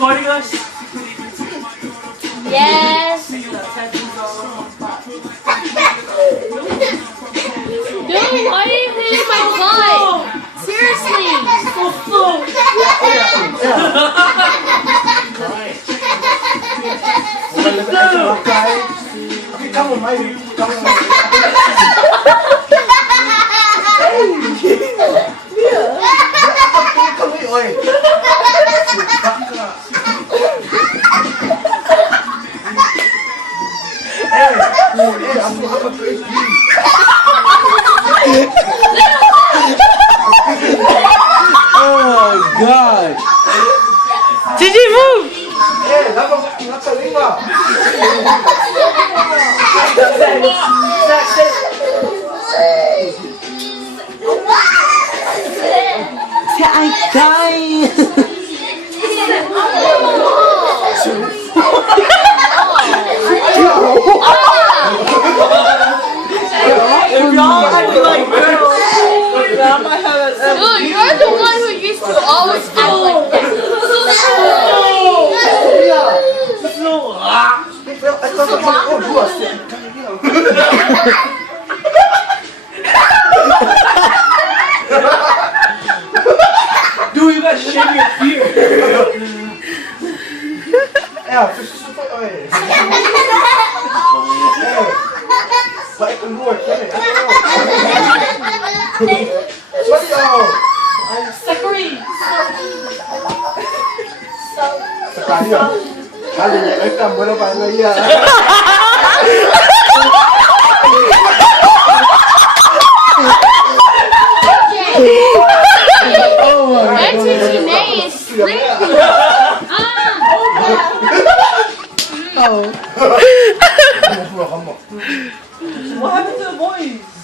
Recording us? Yes. Dude, why are you hitting my butt? Seriously. Oh God! Did you move? I'm dying. If y'all act like girls, I might have a... Dude, you're the one who used to always act like that. Dude, you gotta shave your beard. Actually, Janae is sleeping. What happened to the boys?